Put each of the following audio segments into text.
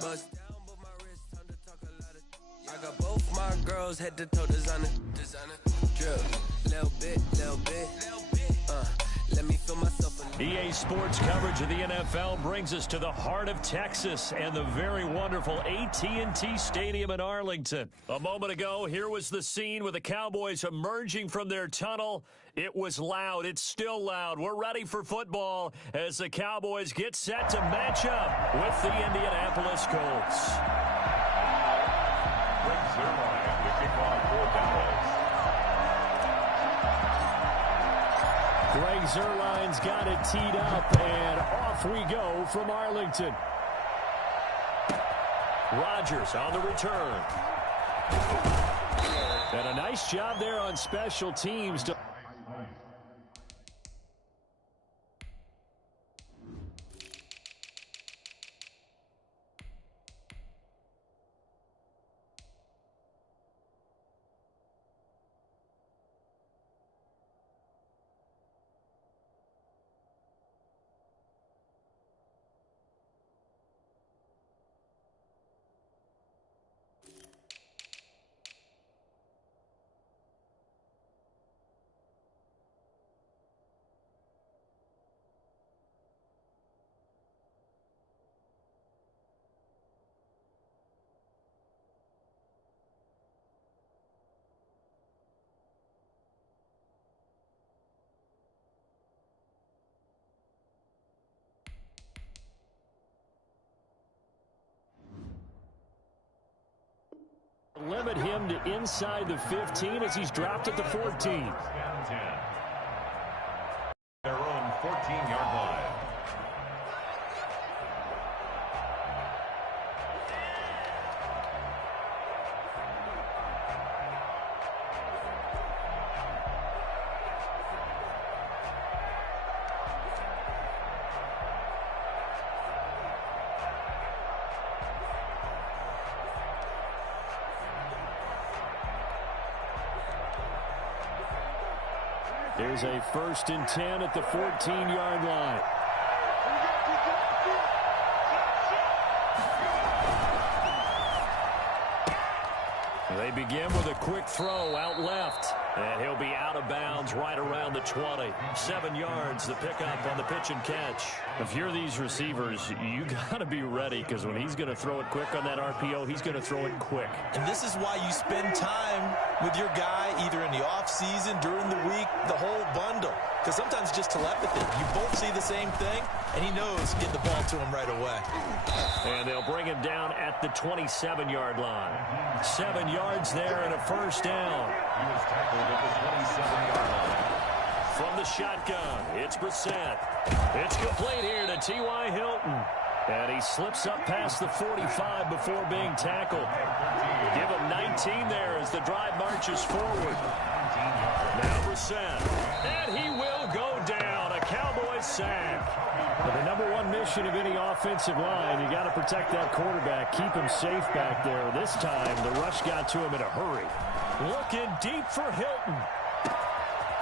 Bust down, but my wrist time to talk a lot of. I got both my girls head to toe designer. Drip, little bit. Let me feel myself. EA Sports coverage of the NFL brings us to the heart of Texas and the very wonderful AT&T Stadium in Arlington. A moment ago, here was the scene with the Cowboys emerging from their tunnel. It was loud. It's still loud. We're ready for football as the Cowboys get set to match up with the Indianapolis Colts. Greg Zuerlein's got it teed up, and off we go from Arlington. Rodgers on the return. And a nice job there on special teams to... Limit him to inside the 15 as he's dropped at the 14. Their own 14-yard line. There's a 1st and 10 at the 14-yard line. They begin with a quick throw out left. And he'll be out of bounds right around the 20. 7 yards, the pickup on the pitch and catch. If you're these receivers, you got to be ready because when he's going to throw it quick on that RPO, he's going to throw it quick. And this is why you spend time with your guy either in the offseason, during the week, the whole bundle. Because sometimes it's just telepathy. You both see the same thing, and he knows get the ball to him right away. And they'll bring him down at the 27-yard line. 7 yards there and a 1st down. He was tackled at the 27-yard line. From the shotgun, it's Brissett. It's complete here to T.Y. Hilton. And he slips up past the 45 before being tackled. Give him 19 there as the drive marches forward. Now Brissett. And he will go down. A Cowboys sack. But the #1 mission of any offensive line, you got to protect that quarterback, keep him safe back there. This time, the rush got to him in a hurry. Looking deep for Hilton.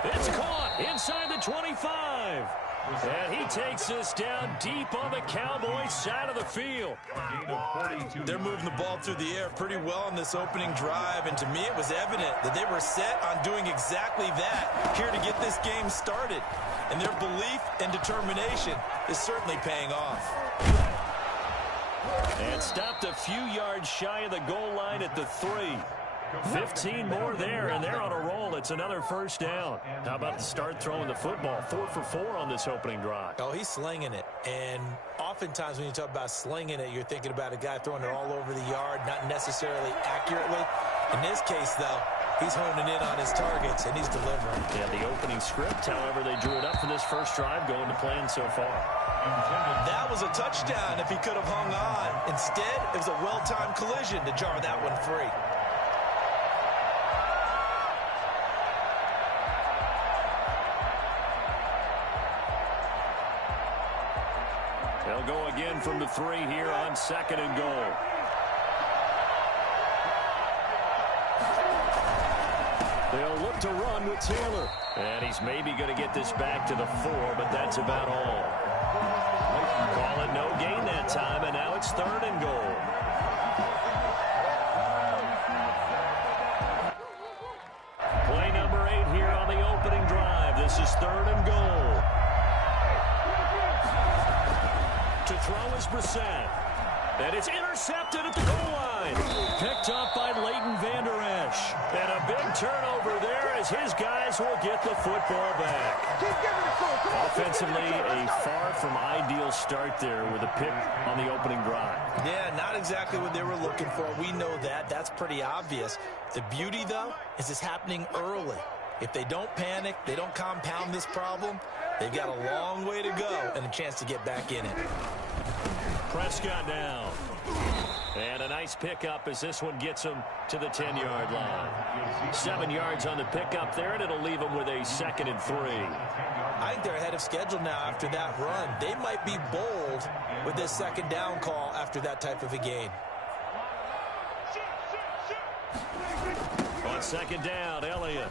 It's caught inside the 25. And he takes us down deep on the Cowboys side of the field. They're moving the ball through the air pretty well on this opening drive, and to me it was evident that they were set on doing exactly that here to get this game started. And their belief and determination is certainly paying off. And stopped a few yards shy of the goal line at the 3. 15 more there, and they're on a roll. It's another 1st down. How about the start throwing the football? 4 for 4 on this opening drive. Oh, he's slinging it. And oftentimes when you talk about slinging it, you're thinking about a guy throwing it all over the yard, not necessarily accurately. In this case, though, he's honing in on his targets, and he's delivering. Yeah, the opening script, however, they drew it up for this first drive going to plan so far. That was a touchdown if he could have hung on. Instead, it was a well-timed collision to jar that one free. They'll go again from the 3 here on 2nd and goal. They'll look to run with Taylor. And he's maybe going to get this back to the 4, but that's about all. Call it no gain that time, and now it's 3rd and goal. Brissett. And it's intercepted at the goal line. Picked up by Leighton Vander Esch. And a big turnover there as his guys will get the football back. Offensively, a far from ideal start there with a pick on the opening drive. Yeah, not exactly what they were looking for. We know that. That's pretty obvious. The beauty, though, is it's happening early. If they don't panic, they don't compound this problem, they've got a long way to go and a chance to get back in it. Prescott down. And a nice pickup as this one gets him to the 10-yard line. 7 yards on the pickup there, and it'll leave him with a 2nd and 3. I think they're ahead of schedule now after that run. They might be bold with this 2nd down call after that type of a gain. On 2nd down, Elliott.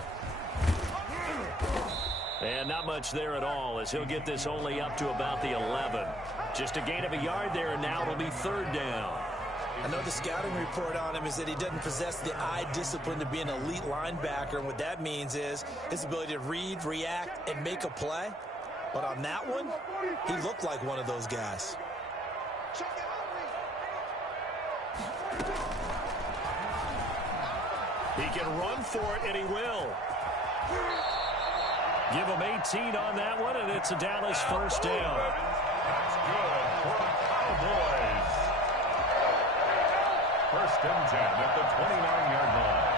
And not much there at all as he'll get this only up to about the 11. Just a gain of a yard there, and now it'll be 3rd down. I know the scouting report on him is that he doesn't possess the eye discipline to be an elite linebacker, and what that means is his ability to read, react, and make a play. But on that one, he looked like one of those guys. He can run for it, and he will. Give him 18 on that one, and it's a Dallas 1st down. That's good for the Cowboys. 1st and 10 at the 29-yard line.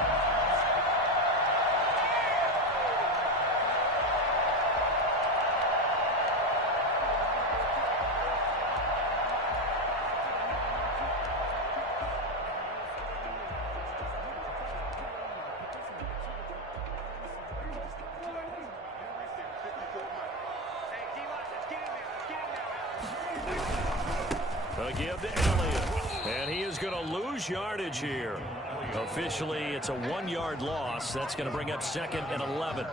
A give to Elliott, and he is going to lose yardage here. Officially, it's a 1-yard loss. That's going to bring up 2nd and 11.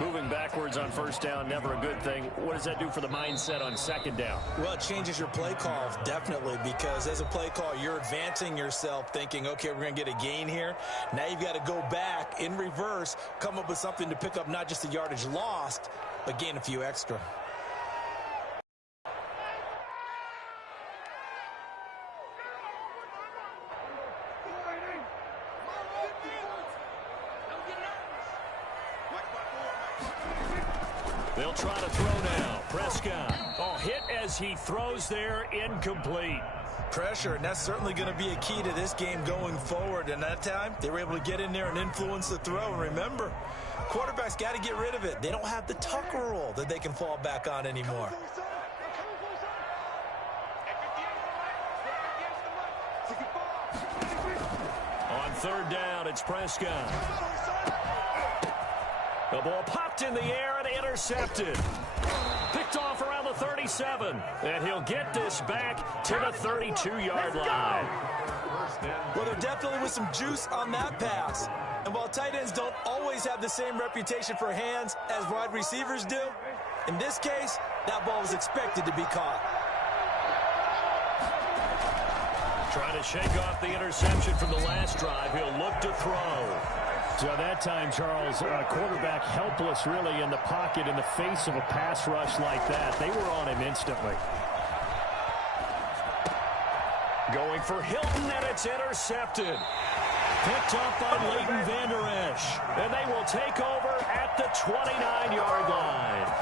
Moving backwards on 1st down, never a good thing. What does that do for the mindset on 2nd down? Well, it changes your play call, definitely, because as a play call, you're advancing yourself thinking, okay, we're going to get a gain here. Now you've got to go back in reverse, come up with something to pick up not just the yardage lost, but gain a few extra. They'll try to throw now. Prescott. Oh, hit as he throws there, incomplete. Pressure, and that's certainly going to be a key to this game going forward. And that time, they were able to get in there and influence the throw. And remember, quarterbacks got to get rid of it. They don't have the tuck rule that they can fall back on anymore. On 3rd down, it's Prescott. The ball popped in the air and intercepted. Picked off around the 37. And he'll get this back to the 32-yard line. Well, there definitely was some juice on that pass. And while tight ends don't always have the same reputation for hands as wide receivers do, in this case, that ball was expected to be caught. Trying to shake off the interception from the last drive. He'll look to throw. So that time, Charles, quarterback helpless really in the pocket in the face of a pass rush like that. They were on him instantly. Going for Hilton, and it's intercepted. Picked up by Leighton Vander Esch. And they will take over at the 29-yard line.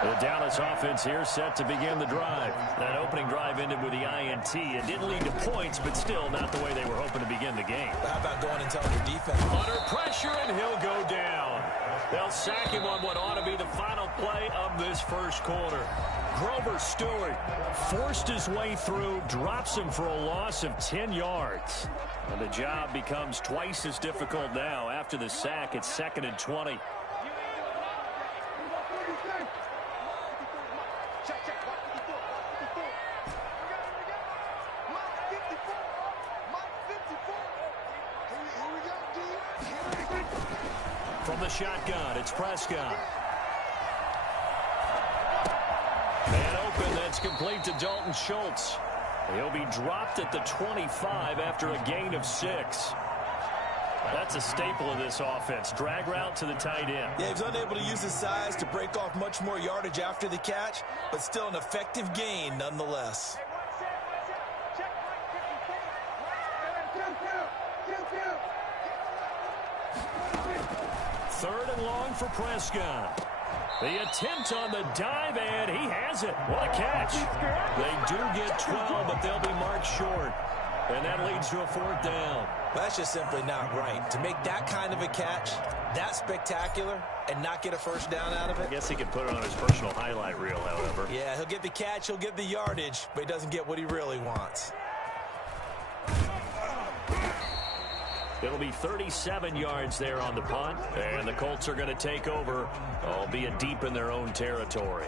The Dallas offense here set to begin the drive. That opening drive ended with the INT. It didn't lead to points, but still not the way they were hoping to begin the game. How about going and telling your defense? Under pressure, and he'll go down. They'll sack him on what ought to be the final play of this 1st quarter. Grover Stewart forced his way through, drops him for a loss of 10 yards. And the job becomes twice as difficult now. After the sack, it's 2nd and 20. From the shotgun, it's Prescott. Man open, that's complete to Dalton Schultz. He'll be dropped at the 25 after a gain of 6. That's a staple of this offense. Drag route to the tight end. Yeah, he's unable to use his size to break off much more yardage after the catch, but still an effective gain nonetheless. Third and long for Prescott. The attempt on the dive, and he has it. What a catch. They do get 12, but they'll be marked short. And that leads to a fourth down. Well, that's just simply not right. To make that kind of a catch, that spectacular, and not get a first down out of it. I guess he could put it on his personal highlight reel, however. Yeah, he'll get the catch, he'll get the yardage, but he doesn't get what he really wants. It'll be 37 yards there on the punt, and the Colts are going to take over, albeit deep in their own territory.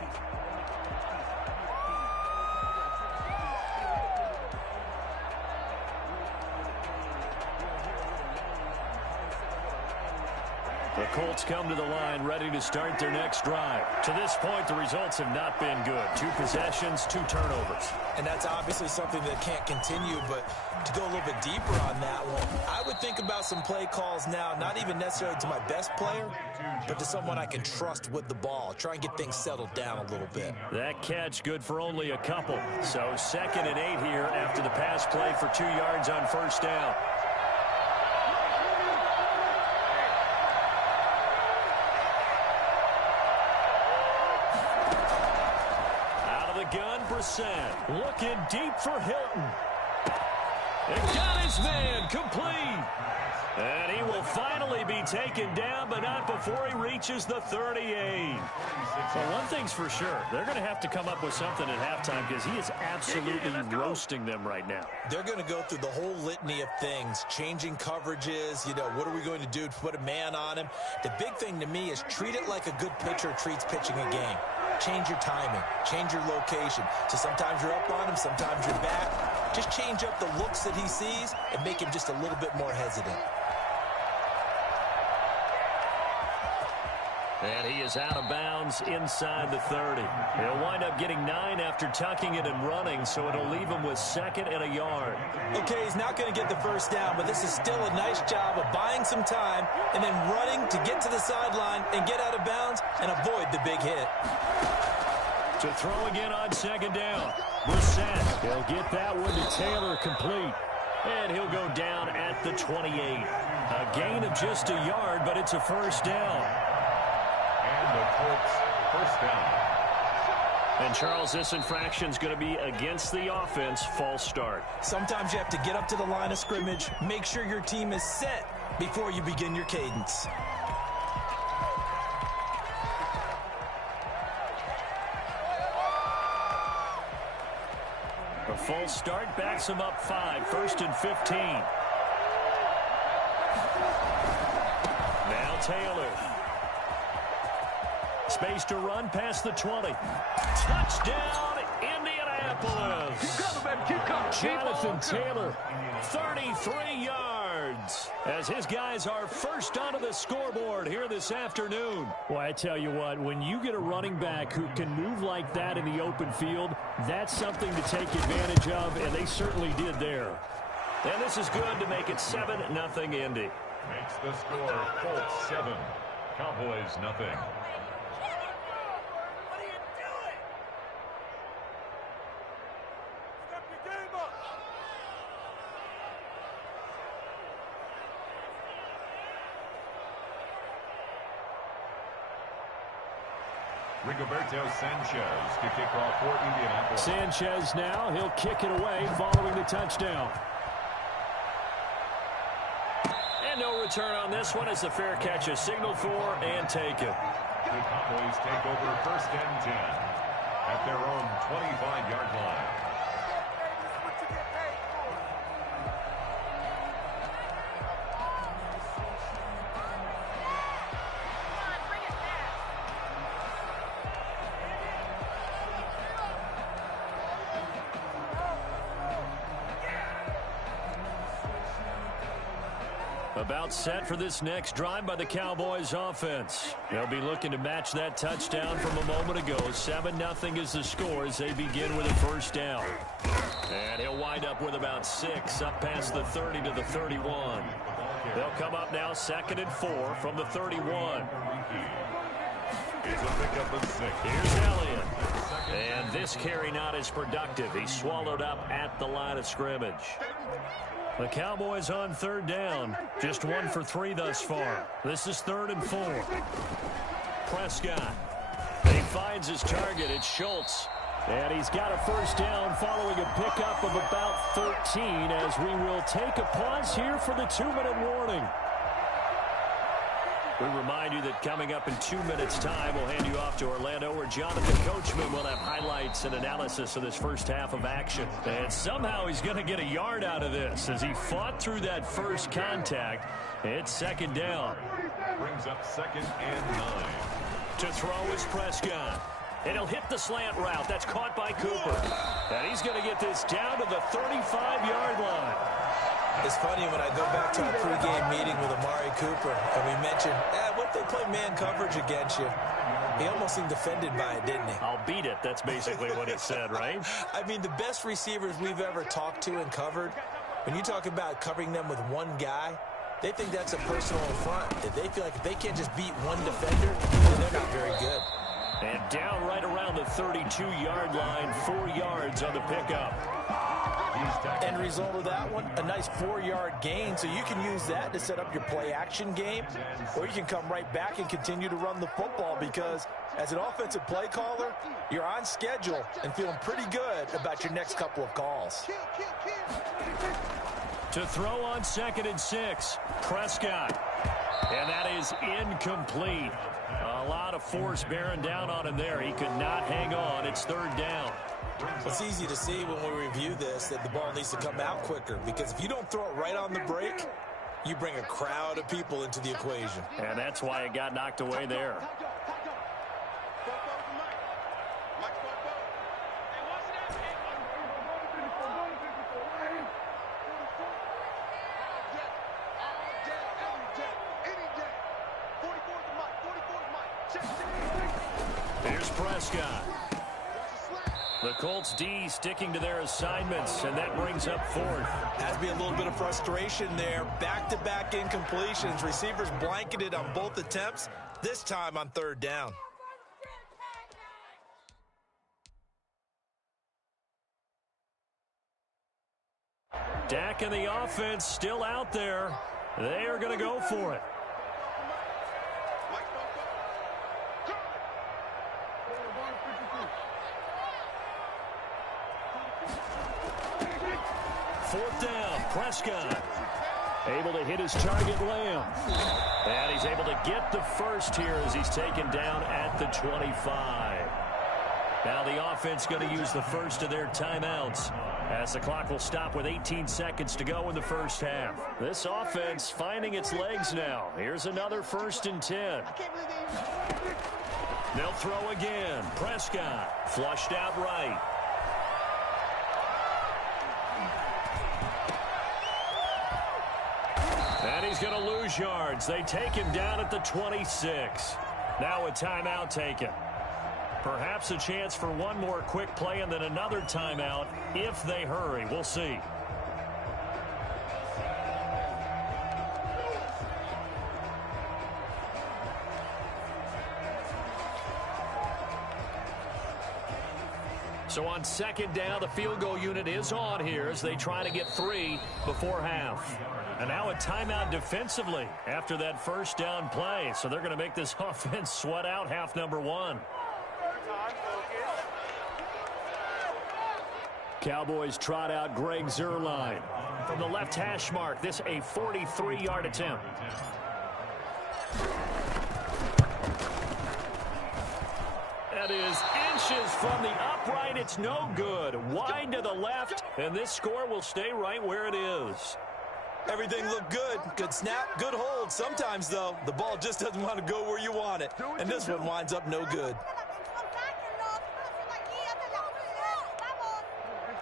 The Colts come to the line ready to start their next drive. To this point, the results have not been good. 2 possessions, 2 turnovers. And that's obviously something that can't continue, but to go a little bit deeper on that one, I would think about some play calls now, not even necessarily to my best player, but to someone I can trust with the ball. Try and get things settled down a little bit. That catch good for only a couple. So 2nd and 8 here after the pass play for 2 yards on first down. Looking deep for Hilton. And got his man complete. And he will finally be taken down, but not before he reaches the 38. Well, one thing's for sure. They're going to have to come up with something at halftime because he is absolutely roasting them right now. They're going to go through the whole litany of things, changing coverages, what are we going to do to put a man on him? The big thing to me is treat it like a good pitcher treats pitching a game. Change your timing, change your location. So sometimes you're up on him, sometimes you're back. Just change up the looks that he sees and make him just a little bit more hesitant. And he is out of bounds inside the 30. He'll wind up getting 9 after tucking it and running, so it'll leave him with 2nd and a yard. Okay, he's not going to get the first down, but this is still a nice job of buying some time and then running to get to the sideline and get out of bounds and avoid the big hit. To throw again on 2nd down. Brissett, he'll get that one to Taylor complete. And he'll go down at the 28. A gain of just a yard, but it's a first down. And the Colts first down. And, Charles, this infraction's going to be against the offense. False start. Sometimes you have to get up to the line of scrimmage, make sure your team is set before you begin your cadence. A false start backs him up 5, 1st and 15. Now Taylor. Space to run past the 20. Touchdown, Indianapolis. Jonathan Taylor, 33 yards. As his guys are first onto the scoreboard here this afternoon. Well, I tell you what, when you get a running back who can move like that in the open field, that's something to take advantage of, and they certainly did there. And this is good to make it 7-0 Indy. Makes the score Colts 7, Cowboys nothing. Rigoberto Sanchez to kick off for Indianapolis. Sanchez now, he'll kick it away following the touchdown. And no return on this one as the fair catch is signaled for and taken. The Cowboys take over 1st and 10 at their own 25-yard line. About set for this next drive by the Cowboys offense. They'll be looking to match that touchdown from a moment ago. 7-0 is the score as they begin with a first down. And he'll wind up with about 6 up past the 30 to the 31. They'll come up now 2nd and 4 from the 31. It's a pickup of 6. Here's Elliott. And this carry not as productive. He's swallowed up at the line of scrimmage. The Cowboys on 3rd down. Just 1 for 3 thus far. This is 3rd and 4. Prescott. He finds his target. It's Schultz. And he's got a 1st down following a pickup of about 13 as we will take a pause here for the 2-minute warning. We remind you that coming up in 2 minutes' time, we'll hand you off to Orlando, where Jonathan Coachman will have highlights and analysis of this first half of action. And somehow he's going to get a yard out of this as he fought through that first contact. It's 2nd down. Brings up 2nd and 9. To throw is Prescott. And he'll hit the slant route. That's caught by Cooper. And he's going to get this down to the 35-yard line. It's funny when I go back to our pregame meeting with Amari Cooper, and we mentioned, what if they play man coverage against you? He almost seemed offended by it, didn't he? I'll beat it. That's basically what he said, right? I mean, the best receivers we've ever talked to and covered, when you talk about covering them with one guy, they think that's a personal affront. They feel like if they can't just beat one defender, then they're not very good. And down right around the 32-yard line, 4 yards on the pickup. End result of that one, a nice 4-yard gain, so you can use that to set up your play-action game, or you can come right back and continue to run the football because as an offensive play caller, you're on schedule and feeling pretty good about your next couple of calls. To throw on 2nd and 6, Prescott. And that is incomplete. A lot of force bearing down on him there. He could not hang on. It's 3rd down. It's easy to see when we review this that the ball needs to come out quicker because if you don't throw it right on the break, you bring a crowd of people into the equation. And that's why it got knocked away there. Here's Prescott. The Colts D sticking to their assignments, and that brings up 4th. Has to be a little bit of frustration there. Back-to-back incompletions. Receivers blanketed on both attempts, this time on 3rd down. Dak and the offense still out there. They are going to go for it. Fourth down, Prescott. Able to hit his target, Lamb. And he's able to get the first here as he's taken down at the 25. Now the offense going to use the first of their timeouts as the clock will stop with 18 seconds to go in the first half. This offense finding its legs now. Here's another 1st and 10. They'll throw again. Prescott flushed out right. And he's going to lose yards. They take him down at the 26. Now a timeout taken. Perhaps a chance for one more quick play and then another timeout if they hurry. We'll see. So on 2nd down, the field goal unit is on here as they try to get 3 before half. And now a timeout defensively after that 1st down play. So they're going to make this offense sweat out half number 1. Cowboys trot out Greg Zuerlein from the left hash mark. This a 43-yard attempt. That is inches from the upright. It's no good. Wide to the left, and this score will stay right where it is. Everything looked good. Good snap, good hold. Sometimes, though, the ball just doesn't want to go where you want it. And this one winds up no good.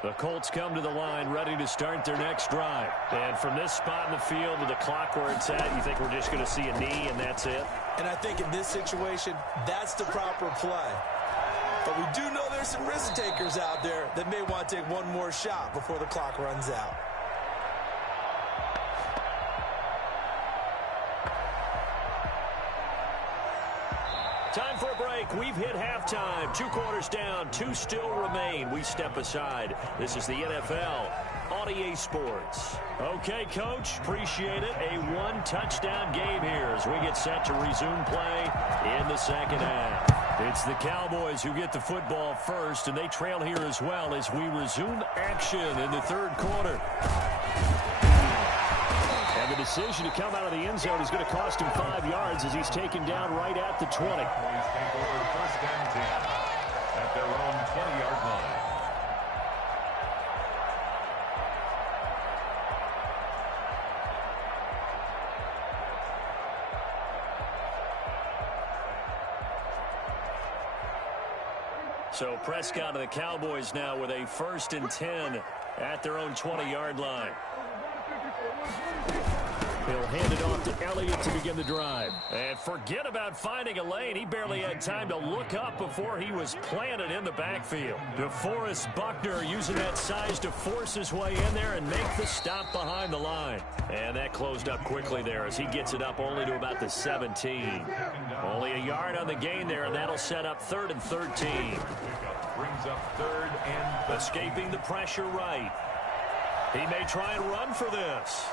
The Colts come to the line ready to start their next drive. And from this spot in the field with the clock where it's at, you think we're just going to see a knee and that's it? And I think in this situation, that's the proper play. But we do know there's some risk takers out there that may want to take one more shot before the clock runs out. Time for a break. We've hit halftime. 2 quarters down. 2 still remain. We step aside. This is the NFL on EA Sports. Okay, Coach. Appreciate it. A 1-touchdown game here as we get set to resume play in the second half. It's the Cowboys who get the football first, and they trail here as well as we resume action in the third quarter. And the decision to come out of the end zone is going to cost him 5 yards as he's taken down right at the 20. Take over first and 10 at their own 20-yard line. So Prescott and the Cowboys now with a 1st and 10 at their own 20-yard line. He'll hand it off to Elliott to begin the drive. And forget about finding a lane. He barely had time to look up before he was planted in the backfield. DeForest Buckner using that size to force his way in there and make the stop behind the line. And that closed up quickly there as he gets it up only to about the 17. Only a yard on the gain there, and that'll set up 3rd and 13. Brings up 3rd and 13. Escaping the pressure right. He may try and run for this.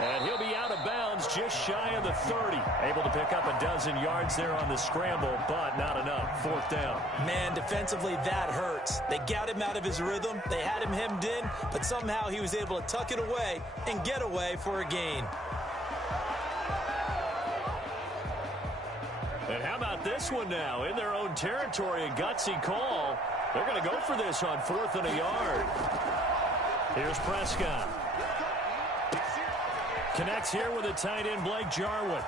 And he'll be out of bounds just shy of the 30. Able to pick up a dozen yards there on the scramble, but not enough. 4th down. Man, defensively, that hurts. They got him out of his rhythm. They had him hemmed in, but somehow he was able to tuck it away and get away for a gain. And how about this one now? In their own territory, a gutsy call. They're going to go for this on 4th and a yard. Here's Prescott. Connects here with a tight end, Blake Jarwin.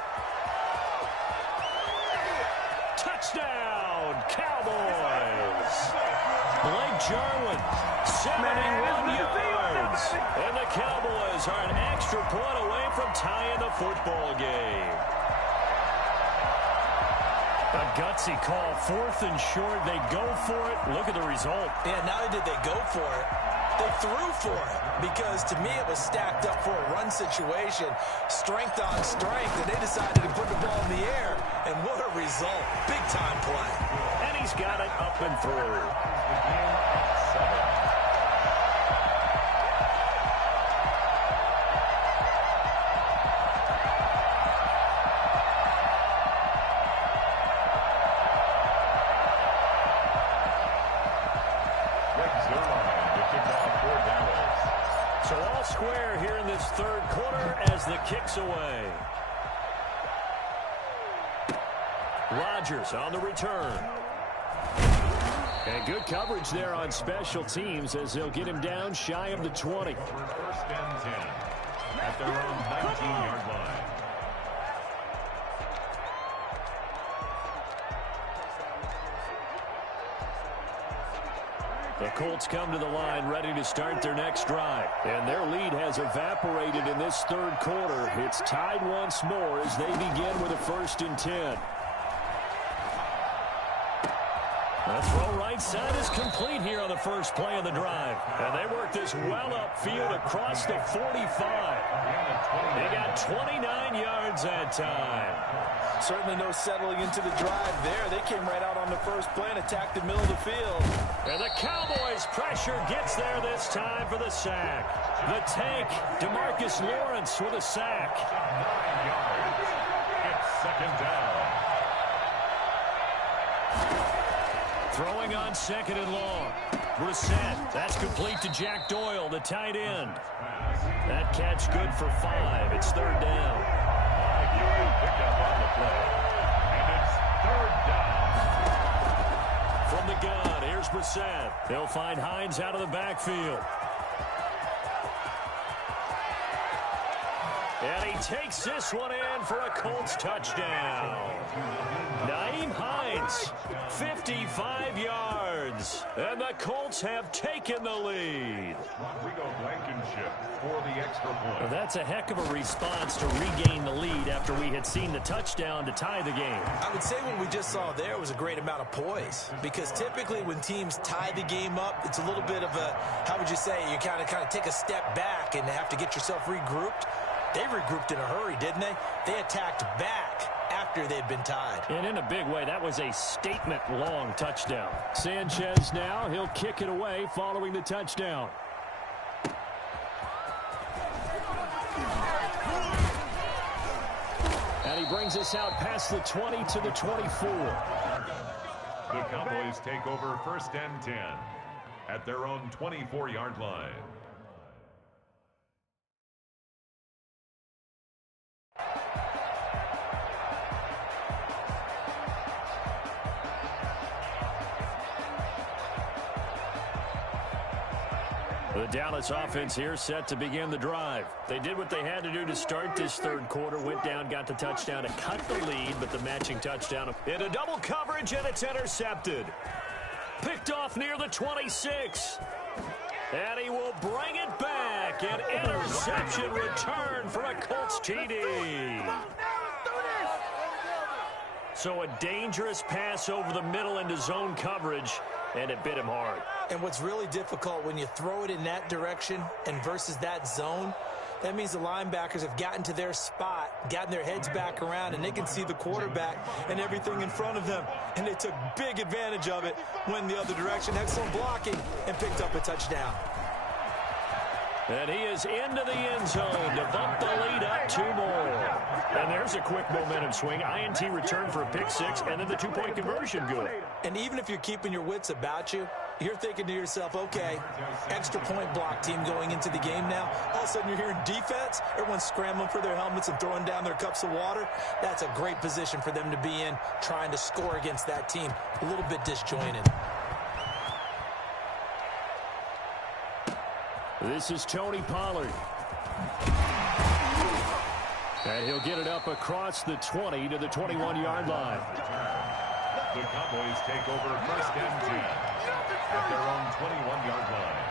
Touchdown, Cowboys! Blake Jarwin, 71 yards. And the Cowboys are an extra point away from tying the football game. A gutsy call, 4th and short. They go for it. Look at the result. Yeah, not only did they go for it, they threw for it, because to me it was stacked up for a run situation, strength on strength, and they decided to put the ball in the air, and what a result. Big-time play. And he's got it up and through. So all square here in this third quarter as the kick's away. Rodgers on the return. And good coverage there on special teams as they'll get him down shy of the 20. 1st and 10 at their own 19-yard line. The Colts come to the line ready to start their next drive. And their lead has evaporated in this third quarter. It's tied once more as they begin with a 1st and 10. The throw right side is complete here on the first play of the drive. And they work this well upfield across the 45. They got 29 yards that time. Certainly no settling into the drive there. They came right out on the first play and attacked the middle of the field. And the Cowboys' pressure gets there this time for the sack. The tank, DeMarcus Lawrence with a sack. 9 yards. It's 2nd down. Throwing on 2nd and long. Brissett, that's complete to Jack Doyle, the tight end. That catch good for 5. It's 3rd down. 5-yard pickup on the play. And it's 3rd down. From the gun, here's Brissett. They'll find Hines out of the backfield. And he takes this one in for a Colts touchdown. Nyheim Hines, 55 yards. And the Colts have taken the lead. Rodrigo Blankenship for the extra point. Well, that's a heck of a response to regain the lead after we had seen the touchdown to tie the game. I would say what we just saw there was a great amount of poise, because typically when teams tie the game up, it's a little bit of a, how would you say, you kind of take a step back and have to get yourself regrouped. They regrouped in a hurry, didn't they? They attacked back after after they'd been tied. And in a big way, that was a statement-long touchdown. Sanchez now, he'll kick it away following the touchdown. And he brings us out past the 20 to the 24. The Cowboys take over 1st and 10 at their own 24-yard line. The Dallas offense here set to begin the drive. They did what they had to do to start this third quarter. Went down, got the touchdown to cut the lead, but the matching touchdown into double coverage, and it's intercepted. Picked off near the 26. And he will bring it back. An interception return for a Colts TD. So a dangerous pass over the middle into zone coverage, and it bit him hard. And what's really difficult when you throw it in that direction and versus that zone, that means the linebackers have gotten to their spot, gotten their heads back around, and they can see the quarterback and everything in front of them. And they took big advantage of it, went the other direction, excellent blocking, and picked up a touchdown. And he is into the end zone to bump the lead up 2 more. And there's a quick momentum swing. INT return for a pick 6, and then the 2-point conversion good. And even if you're keeping your wits about you, you're thinking to yourself, okay, extra point block team going into the game now. All of a sudden you're hearing defense. Everyone's scrambling for their helmets and throwing down their cups of water. That's a great position for them to be in, trying to score against that team. A little bit disjointed. This is Tony Pollard. And he'll get it up across the 20 to the 21-yard line. The Cowboys take over 1st and 10 at their own 21-yard line.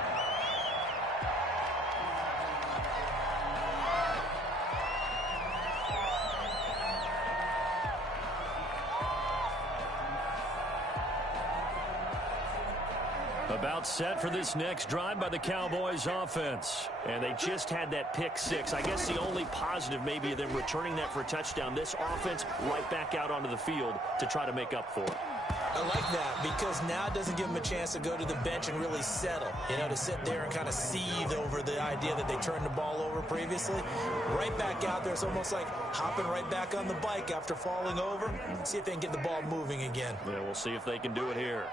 About set for this next drive by the Cowboys offense. And they just had that pick 6. I guess the only positive maybe of them returning that for a touchdown. This offense right back out onto the field to try to make up for it. I like that because now it doesn't give them a chance to go to the bench and really settle. You know, to sit there and kind of seethe over the idea that they turned the ball over previously. Right back out there. It's almost like hopping right back on the bike after falling over. See if they can get the ball moving again. Yeah, we'll see if they can do it here.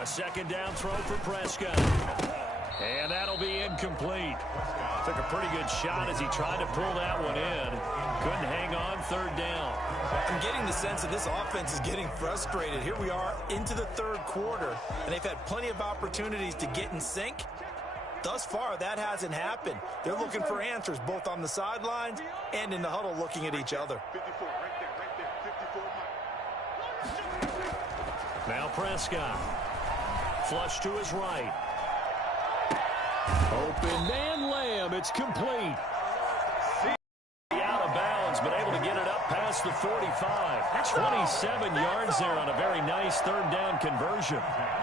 A second down throw for Prescott. And that'll be incomplete. Took a pretty good shot as he tried to pull that one in. Couldn't hang on, 3rd down. I'm getting the sense that this offense is getting frustrated. Here we are into the 3rd quarter, and they've had plenty of opportunities to get in sync. Thus far, that hasn't happened. They're looking for answers both on the sidelines and in the huddle looking at each other. Now Prescott. Flush to his right. Open man Lamb. It's complete. Out of bounds, but able to get it up past the 45. 27 yards there on a very nice 3rd down conversion.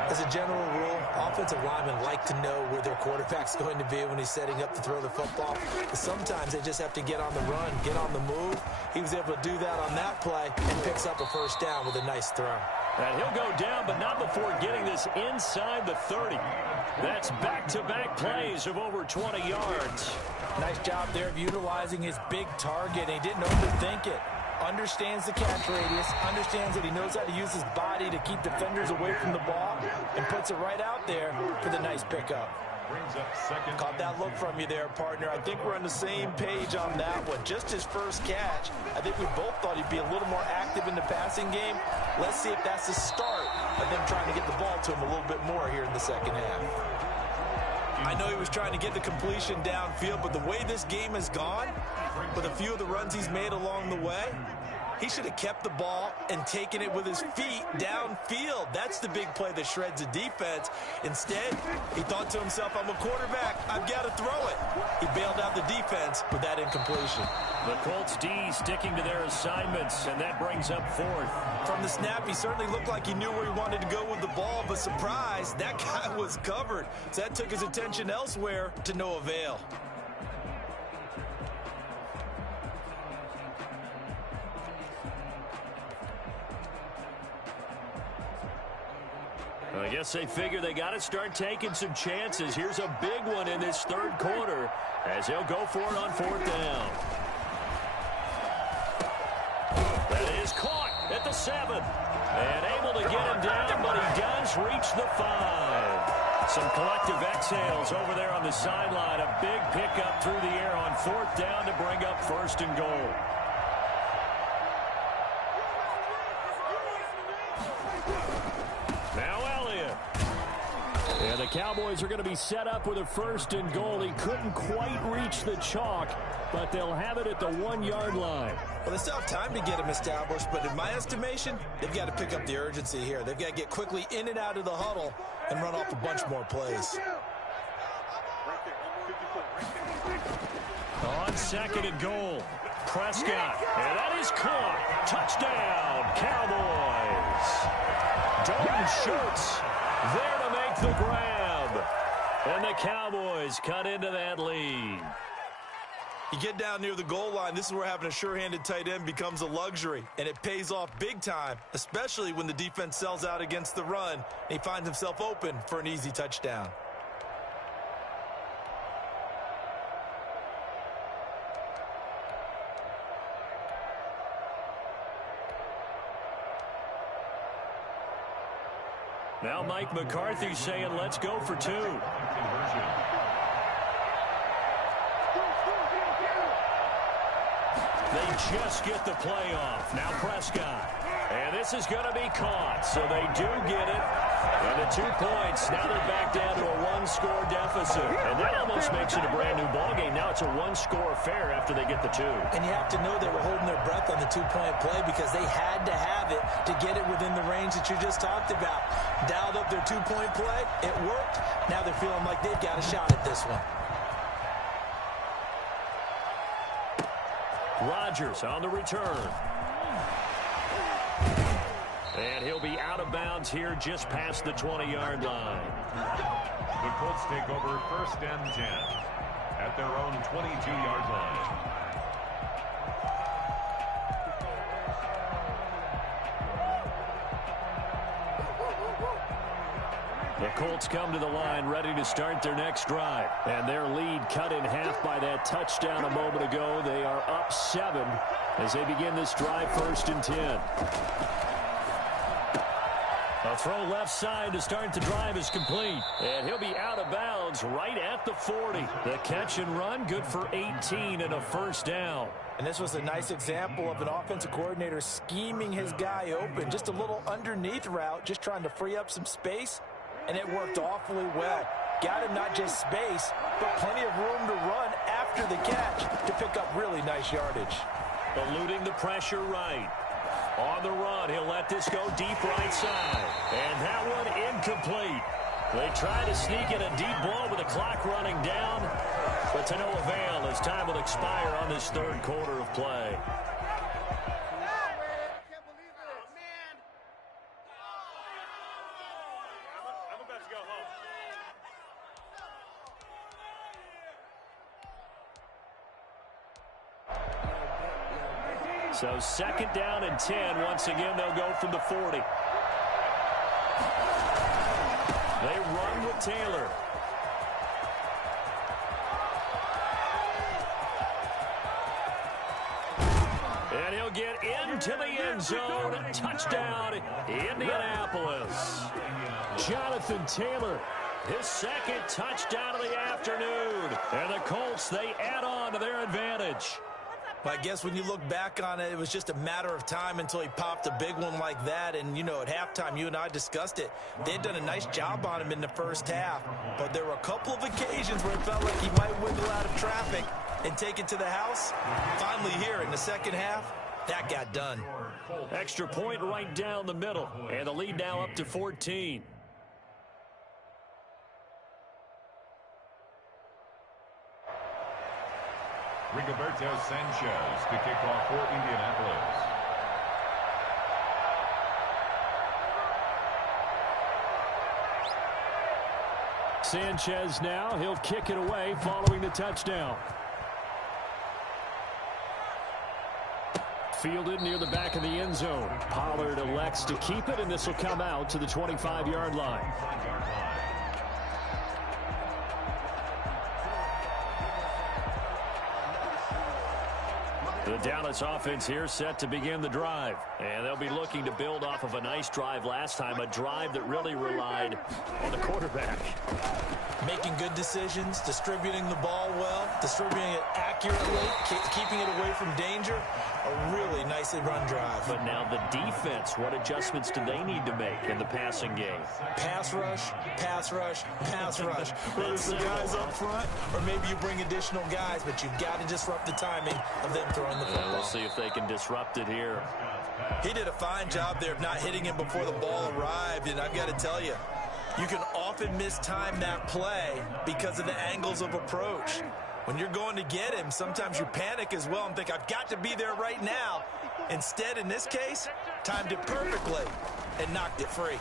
As a general rule, offensive linemen like to know where their quarterback's going to be when he's setting up to throw the football. But sometimes they just have to get on the run, get on the move. He was able to do that on that play and picks up a 1st down with a nice throw. And he'll go down, but not before getting this inside the 30. That's back-to-back plays of over 20 yards. Nice job there of utilizing his big target. He didn't overthink it. Understands the catch radius, understands that he knows how to use his body to keep defenders away from the ball, and puts it right out there for the nice pickup. Caught that look from you there, partner. I think we're on the same page on that one. Just his first catch. I think we both thought he'd be a little more active in the passing game. Let's see if that's the start of them trying to get the ball to him a little bit more here in the second half. I know he was trying to get the completion downfield, but the way this game has gone, with a few of the runs he's made along the way, He should have kept the ball and taken it with his feet downfield. That's the big play that shreds the defense. Instead, he thought to himself, I'm a quarterback. I've got to throw it. He bailed out the defense with that incompletion. The Colts D sticking to their assignments, and that brings up fourth. From the snap, he certainly looked like he knew where he wanted to go with the ball, but surprise, that guy was covered. So that took his attention elsewhere to no avail. I guess they figure they got to start taking some chances. Here's a big one in this third quarter as they'll go for it on fourth down. That is caught at the 7. And able to get him down, but he does reach the 5. Some collective exhales over there on the sideline. A big pickup through the air on fourth down to bring up first and goal. And the Cowboys are going to be set up with a first and goal. He couldn't quite reach the chalk, but they'll have it at the 1-yard line. Well, they still have time to get him established, but in my estimation, they've got to pick up the urgency here. They've got to get quickly in and out of the huddle and run off a bunch more plays. On second and goal, Prescott, and that is caught. Touchdown, Cowboys. Dalton Schultz there to make the grab. And the Cowboys cut into that lead. You get down near the goal line, this is where having a sure-handed tight end becomes a luxury, and it pays off big time, especially when the defense sells out against the run, and he finds himself open for an easy touchdown. Now Mike McCarthy saying, let's go for 2. They just get the play off. Now Prescott. And this is going to be caught. So they do get it. And the 2 points. Now they're back down to a 1-score deficit. And that almost makes it a brand new ballgame. Now it's a 1-score affair after they get the 2. And you have to know they were holding their breath on the 2-point play because they had to have it to get it within the range that you just talked about. Dialed up their 2-point play. It worked. Now they're feeling like they've got a shot at this one. Rodgers on the return. And he'll be out of bounds here just past the 20-yard line. The Colts take over first and 10 at their own 22-yard line. The Colts come to the line ready to start their next drive. And their lead cut in half by that touchdown a moment ago. They are up 7 as they begin this drive first and 10. A throw left side to start the drive is complete. And he'll be out of bounds right at the 40. The catch and run good for 18 and a first down. And this was a nice example of an offensive coordinator scheming his guy open. Just a little underneath route, just trying to free up some space. And it worked awfully well. Got him not just space, but plenty of room to run after the catch to pick up really nice yardage. Eluding the pressure right. On the run, he'll let this go deep right side. And that one incomplete. They try to sneak in a deep ball with the clock running down, but to no avail as time will expire on this third quarter of play. So second down and 10. Once again, they'll go from the 40. They run with Taylor. And he'll get into the end zone. Touchdown, Indianapolis. Jonathan Taylor, his second touchdown of the afternoon. And the Colts, they add on to their advantage. I guess when you look back on it, it was just a matter of time until he popped a big one like that. And, you know, at halftime, you and I discussed it. They'd done a nice job on him in the first half. But there were a couple of occasions where it felt like he might wiggle out of traffic and take it to the house. Finally here in the second half, That got done. Extra point right down the middle. And the lead now up to 14. Rigoberto Sanchez to kick off for Indianapolis. Sanchez now, he'll kick it away following the touchdown. Fielded near the back of the end zone. Pollard elects to keep it, and this will come out to the 25-yard line. The Dallas offense here set to begin the drive. And they'll be looking to build off of a nice drive last time, a drive that really relied on the quarterback. Making good decisions, distributing the ball well, distributing it accurately, keeping it away from danger. A really nicely run drive. But now the defense, what adjustments do they need to make in the passing game? Pass rush, pass rush, pass rush. Whether it's the guys up front or maybe you bring additional guys, but you've got to disrupt the timing of them throwing the football. We'll see if they can disrupt it here. He did a fine job there of not hitting him before the ball arrived, and I've got to tell you, you can often mistime that play because of the angles of approach. When you're going to get him, sometimes you panic as well and think, I've got to be there right now. Instead, in this case, timed it perfectly and knocked it free.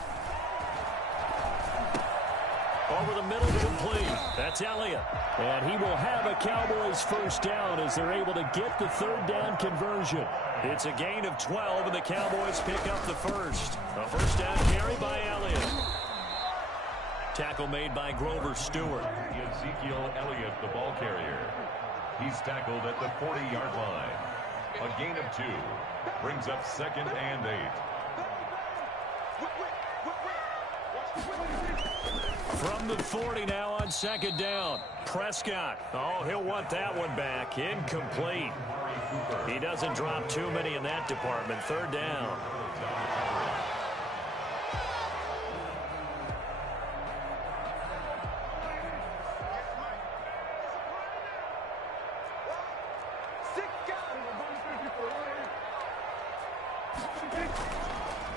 Over the middle, complete. That's Elliott. And he will have a Cowboys first down as they're able to get the third down conversion. It's a gain of 12, and the Cowboys pick up the first. A first down carry by Elliott. Tackle made by Grover Stewart. Ezekiel Elliott, the ball carrier. He's tackled at the 40-yard line. A gain of 2. Brings up 2nd and 8. From the 40 now on 2nd down. Prescott. Oh, he'll want that one back. Incomplete. He doesn't drop too many in that department. 3rd down.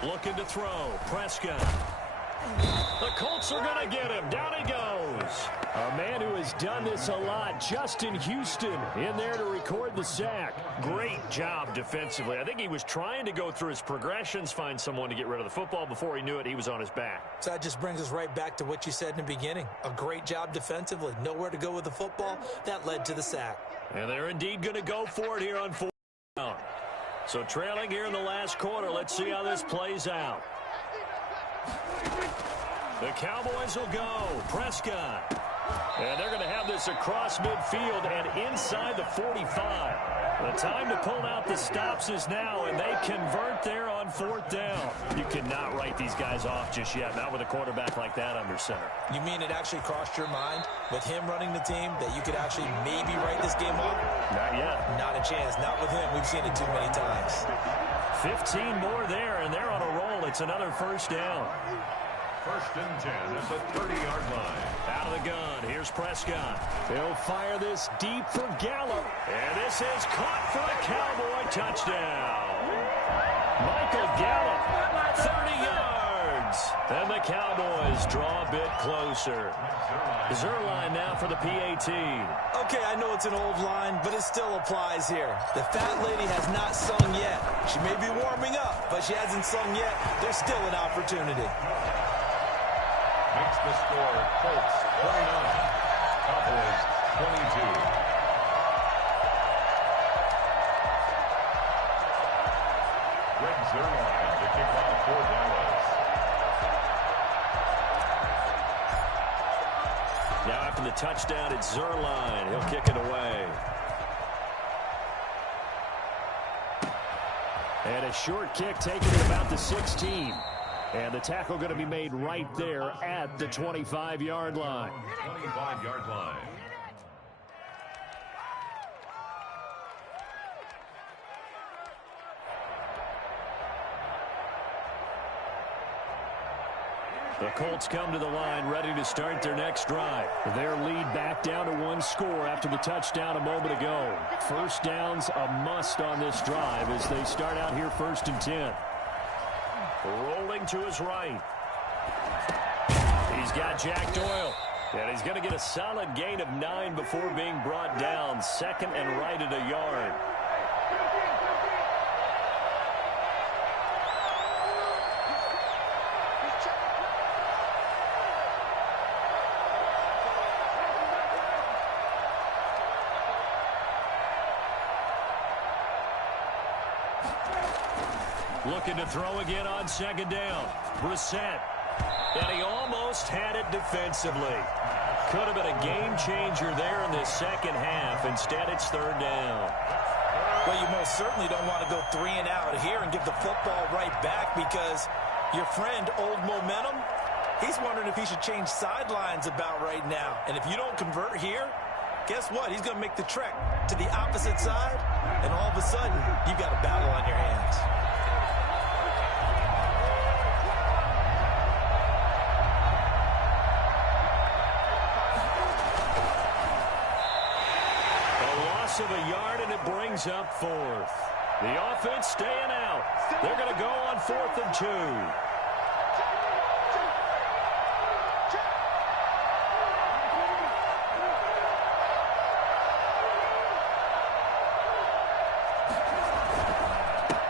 Looking to throw. Prescott. The Colts are going to get him. Down he goes. A man who has done this a lot, Justin Houston, in there to record the sack. Great job defensively. I think he was trying to go through his progressions, find someone to get rid of the football. Before he knew it, he was on his back. So that just brings us right back to what you said in the beginning. A great job defensively. Nowhere to go with the football. That led to the sack. And they're indeed going to go for it here on 4th down. So trailing here in the last quarter. Let's see how this plays out. The Cowboys will go. Prescott. And they're going to have this across midfield and inside the 45. The time to pull out the stops is now, and they convert there on 4th down. You cannot write these guys off just yet, not with a quarterback like that under center. You mean it actually crossed your mind with him running the team that you could actually maybe write this game off? Not yet. Not a chance. Not with him. We've seen it too many times. 15 more there, and they're on a roll. It's another first down. 1st and 10 at the 30-yard line. Out of the gun, here's Prescott. He'll fire this deep for Gallup. And this is caught for a Cowboy touchdown. Michael Gallup, 30 yards. And the Cowboys draw a bit closer. Zerline now for the PAT. Okay, I know it's an old line, but it still applies here. The fat lady has not sung yet. She may be warming up, but she hasn't sung yet. There's still an opportunity. Makes the score Colts 29, Cowboys 22. Greg Zerline to kick off for Dallas. Now after the touchdown, it's Zerline. He'll kick it away. And a short kick taken at about the 16. And the tackle going to be made right there at the 25-yard line. 25-yard line. The Colts come to the line ready to start their next drive. Their lead back down to 1 score after the touchdown a moment ago. First down's a must on this drive as they start out here 1st and 10. Rolling to his right. He's got Jack Doyle. And he's going to get a solid gain of 9 before being brought down. 2nd and right at a yard. Looking to throw again on 2nd down. Brissett. And he almost had it defensively. Could have been a game changer there in this second half. Instead, it's 3rd down. Well, you most certainly don't want to go 3 and out here and give the football right back because your friend, Old Momentum, he's wondering if he should change sidelines about right now. And if you don't convert here, guess what? He's going to make the trek to the opposite side, and all of a sudden, you've got a battle on your hands. Of a yard, and it brings up 4th. The offense staying out. They're going to go on 4th and 2.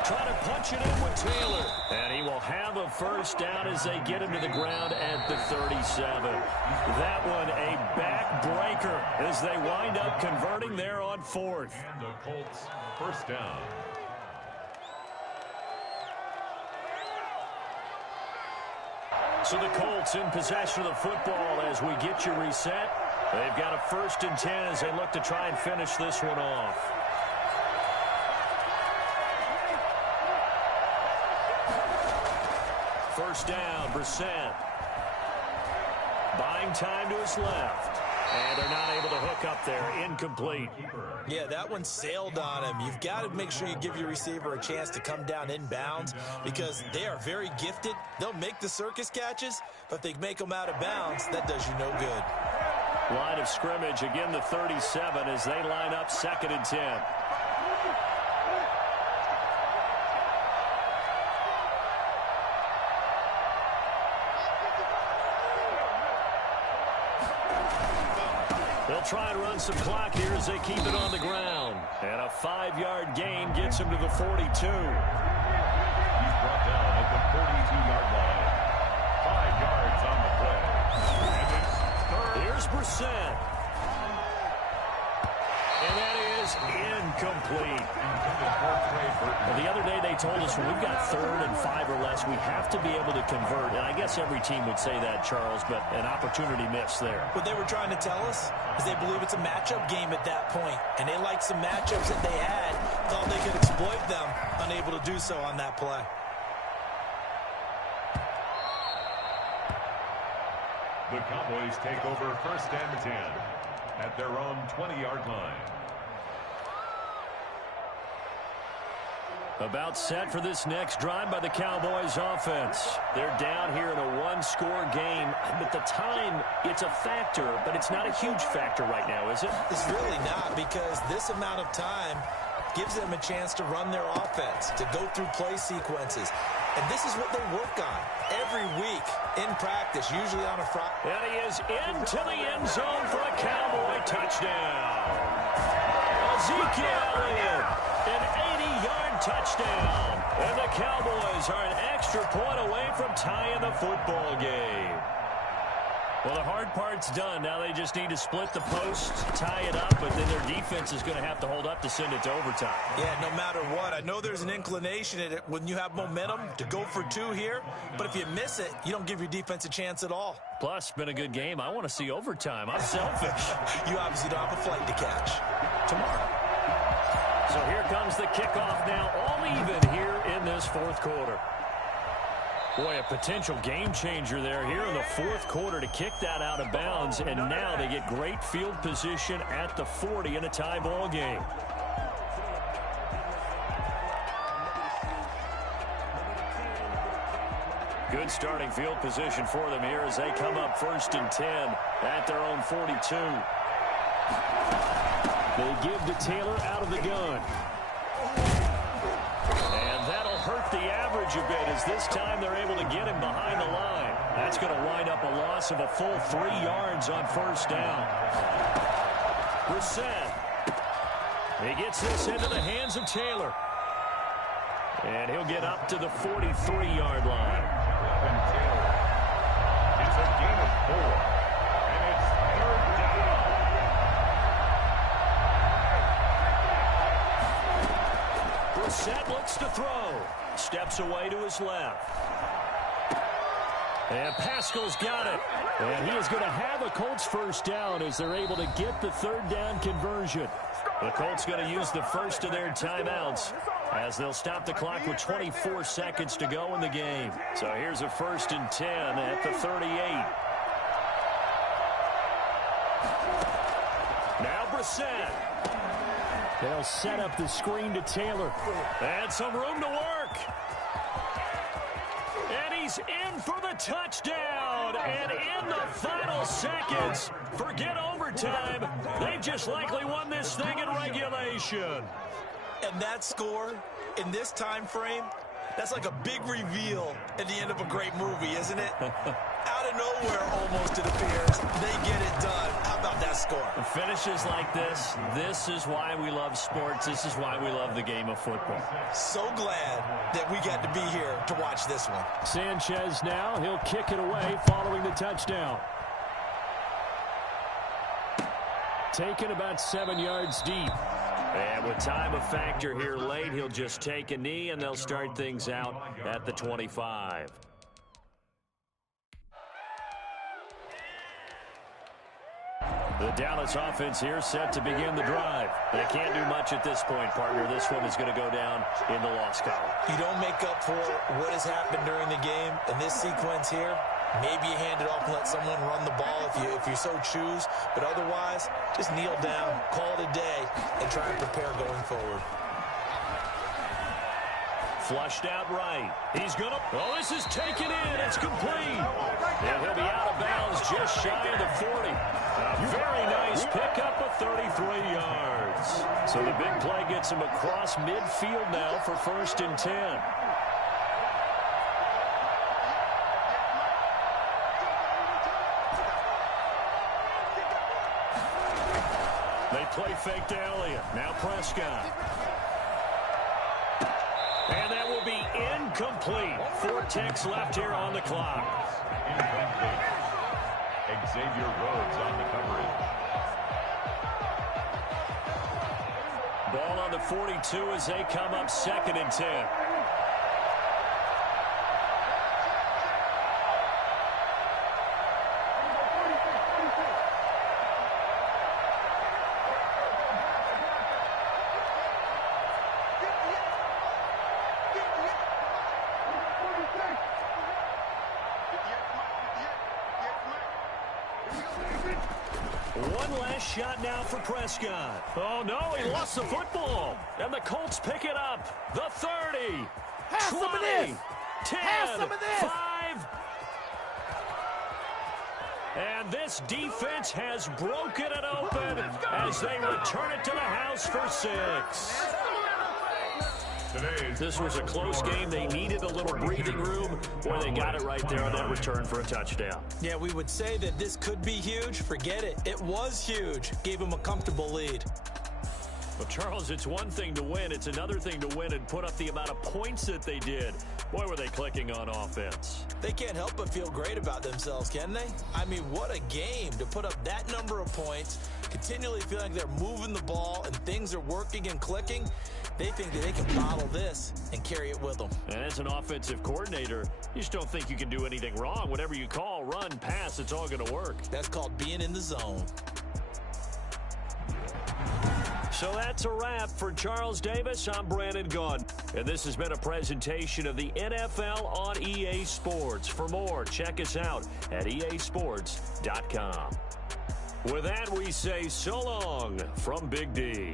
Trying to punch it in with Taylor. And he will have a first down as they get him to the ground at the 37. That one a backbreaker as they wind up converting there on 4th. And the Colts first down. So the Colts in possession of the football as we get you reset. They've got a 1st and 10 as they look to try and finish this one off. First down, Brissett. Buying time to his left. And they're not able to hook up there. Incomplete. Yeah, that one sailed on him. You've got to make sure you give your receiver a chance to come down inbounds because they are very gifted. They'll make the circus catches, but if they make them out of bounds, that does you no good. Line of scrimmage, again the 37 as they line up 2nd and 10. They'll try and run some clock here as they keep it on the ground. And a 5-yard gain gets him to the 42. He's brought down at the 42-yard line. 5 yards on the play. And it's 3rd. Here's Brissett. And that is incomplete. Well, the other day they told us when we've got 3rd and 5 or less, we have to be able to convert. And I guess every team would say that, Charles, but an opportunity missed there. What they were trying to tell us is they believe it's a matchup game at that point, and they liked some matchups that they had, thought they could exploit them, unable to do so on that play. The Cowboys take over 1st and 10 at their own 20-yard line. About set for this next drive by the Cowboys offense. They're down here in a 1-score game. But the time, it's a factor, but it's not a huge factor right now, is it? It's really not because this amount of time gives them a chance to run their offense, to go through play sequences. And this is what they work on every week in practice, usually on a Friday. And he is into the end zone for a Cowboy touchdown. Ezekiel Elliott, an 80-yard touchdown. And the Cowboys are an extra point away from tying the football game. Well, the hard part's done. Now they just need to split the post, tie it up, but then their defense is going to have to hold up to send it to overtime. Yeah, no matter what. I know there's an inclination in it when you have momentum to go for 2 here, but if you miss it, you don't give your defense a chance at all. Plus, been a good game. I want to see overtime. I'm selfish. You obviously don't have a flight to catch. Tomorrow. So here comes the kickoff now, all even here in this 4th quarter. Boy, a potential game changer there here in the 4th quarter to kick that out of bounds, and now they get great field position at the 40 in a tie ball game. Good starting field position for them here as they come up 1st and 10 at their own 42. They give to Taylor out of the gun. And that'll hurt the average a bit as this time they're able to get him behind the line. That's going to wind up a loss of a full 3 yards on 1st down. Brissett. He gets this into the hands of Taylor. And he'll get up to the 43-yard line. It's a gain of 4. And it's 3rd down. Brissett looks to throw. Steps away to his left. And Pascal's got it. And he is going to have a Colts 1st down as they're able to get the 3rd down conversion. The Colts going to use the first of their timeouts as they'll stop the clock with 24 seconds to go in the game. So here's a 1st and 10 at the 38. Now Brissett. They'll set up the screen to Taylor. And some room to work. And he's in for the touchdown. And in the final seconds, forget overtime. They've just likely won this thing in regulation. And that score in this time frame, that's like a big reveal at the end of a great movie, isn't it? Out of nowhere, almost, it appears. They get it done. How about that score? Finishes like this is why we love sports. This is why we love the game of football. So glad that we got to be here to watch this one. Sanchez now, he'll kick it away following the touchdown. Taken about 7 yards deep. And with time a factor here late, he'll just take a knee, and they'll start things out at the 25. The Dallas offense here set to begin the drive. They can't do much at this point, partner. This one is going to go down in the loss column. You don't make up for what has happened during the game in this sequence here. Maybe you hand it off and let someone run the ball if you so choose. But otherwise, just kneel down, call it a day, and try and prepare going forward. Flushed out right. He's going to... Oh, this is taken in. It's complete. And he'll be out of bounds just shy of the 40. A very nice pickup of 33 yards. So the big play gets him across midfield now for 1st and 10. They play fake to Elliott. Now Prescott. And that will be incomplete. 4 ticks left here on the clock. Incomplete. Xavier Rhodes on the coverage. Ball on the 42 as they come up 2nd and 10. One last shot now for Prescott. Oh, no, he lost the football. And the Colts pick it up. The 30. Have 20, some of this. 10, Have some of this. 5. And this defense has broken it open as they return it to the house for 6. This was a close game. They needed a little breathing room. Boy, they got it right there on that return for a touchdown. Yeah, we would say that this could be huge. Forget it. It was huge. Gave him a comfortable lead. Well, Charles, it's one thing to win. It's another thing to win and put up the amount of points that they did. Boy, were they clicking on offense. They can't help but feel great about themselves, can they? I mean, what a game to put up that number of points, continually feel like they're moving the ball and things are working and clicking. They think that they can bottle this and carry it with them. And as an offensive coordinator, you just don't think you can do anything wrong. Whatever you call, run, pass, it's all going to work. That's called being in the zone. So that's a wrap for Charles Davis. I'm Brandon Gaudin. And this has been a presentation of the NFL on EA Sports. For more, check us out at easports.com. With that, we say so long from Big D.